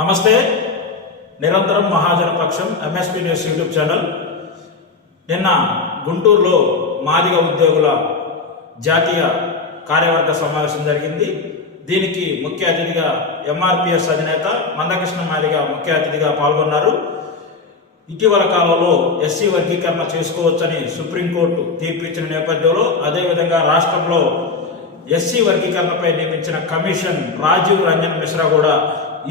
నమస్తే. నిరంతరం మహాజన పక్షం ఎంఎస్పీ న్యూస్ యూట్యూబ్ ఛానల్ నిన్న గుంటూరులో మాదిగ ఉద్యోగుల జాతీయ కార్యవర్గ సమావేశం జరిగింది. దీనికి ముఖ్య అతిథిగా ఎంఆర్పిఎస్ అధినేత మందకృష్ణ మాదిగ ముఖ్య అతిథిగా పాల్గొన్నారు. ఇటీవల కాలంలో ఎస్సీ వర్గీకరణ చేసుకోవచ్చని సుప్రీంకోర్టు తీర్పు ఇచ్చిన నేపథ్యంలో అదేవిధంగా రాష్ట్రంలో ఎస్సీ వర్గీకరణపై నియమించిన కమిషన్ రాజీవ్ రంజన్ మిశ్రా కూడా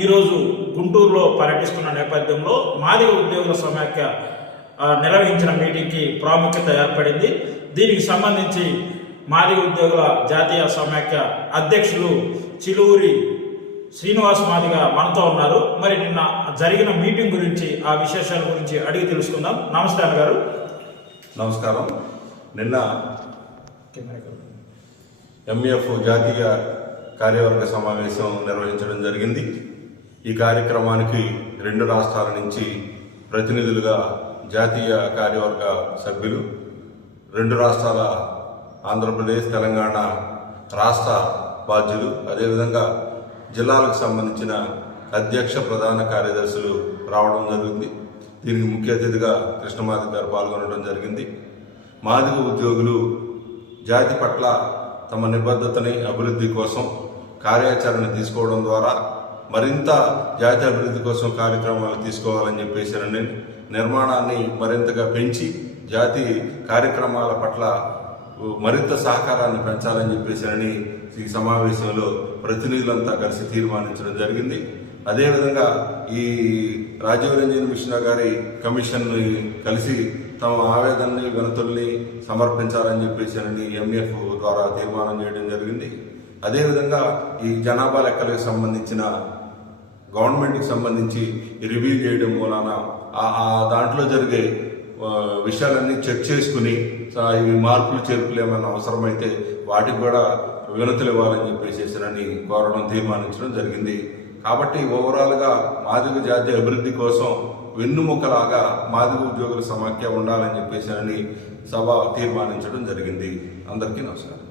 ఈరోజు గుంటూరులో పర్యటిస్తున్న నేపథ్యంలో మాదిగ ఉద్యోగుల సమాఖ్య నిర్వహించిన మీటింగ్కి ప్రాముఖ్యత ఏర్పడింది. దీనికి సంబంధించి మాదిగ ఉద్యోగుల జాతీయ సమాఖ్య అధ్యక్షులు చిలువురి శ్రీనివాస్ మాదిగ మనతో ఉన్నారు. మరి నిన్న జరిగిన మీటింగ్ గురించి ఆ విశేషాల గురించి అడిగి తెలుసుకుందాం. అన్న గారు నమస్కారం. నిన్న ఎంఎఫ్ జాతీయ కార్యవర్గ సమావేశం నిర్వహించడం జరిగింది. ఈ కార్యక్రమానికి రెండు రాష్ట్రాల నుంచి ప్రతినిధులుగా జాతీయ కార్యవర్గ సభ్యులు రెండు రాష్ట్రాల ఆంధ్రప్రదేశ్ తెలంగాణ రాష్ట్ర బాధ్యులు అదేవిధంగా జిల్లాలకు సంబంధించిన అధ్యక్ష ప్రధాన కార్యదర్శులు రావడం జరిగింది దీనికి ముఖ్య అతిథిగా కృష్ణమాధవ్ గారు పాల్గొనడం జరిగింది. మాదిగ ఉద్యోగులు జాతి పట్ల తమ నిబద్ధతని అభివృద్ధి కోసం కార్యాచరణ తీసుకోవడం ద్వారా మరింత జాతీయ అభివృద్ధి కోసం కార్యక్రమాలు తీసుకోవాలని చెప్పేసి నిర్మాణాన్ని మరింతగా పెంచి జాతి కార్యక్రమాల పట్ల మరింత సహకారాన్ని పెంచాలని చెప్పేసి ఈ సమావేశంలో ప్రతినిధులంతా కలిసి తీర్మానించడం జరిగింది. అదేవిధంగా ఈ రాజీవ్ రంజన్ మిశ్రా గారి కమిషన్ని కలిసి తమ ఆవేదనని వినతుల్ని సమర్పించాలని చెప్పేసి ఎంఎఫ్ ద్వారా తీర్మానం చేయడం జరిగింది. అదేవిధంగా ఈ జనాభా లెక్కలకు సంబంధించిన గవర్నమెంట్కి సంబంధించి రివ్యూ చేయడం మూలాన ఆ- దాంట్లో జరిగే విషయాలన్నీ చెక్ చేసుకుని ఇవి మార్పులు చేర్పులు ఏమైనా అవసరమైతే వాటికి కూడా వినతులు ఇవ్వాలని చెప్పేసేసినని కోరడం తీర్మానించడం జరిగింది. కాబట్టి ఓవరాల్గా మాదిగ జాతీయ అభివృద్ధి కోసం వెన్నుముకలాగా మాదిగ ఉద్యోగుల సమాఖ్య ఉండాలని చెప్పేసి సభ తీర్మానించడం జరిగింది. అందరికీ నమస్కారం.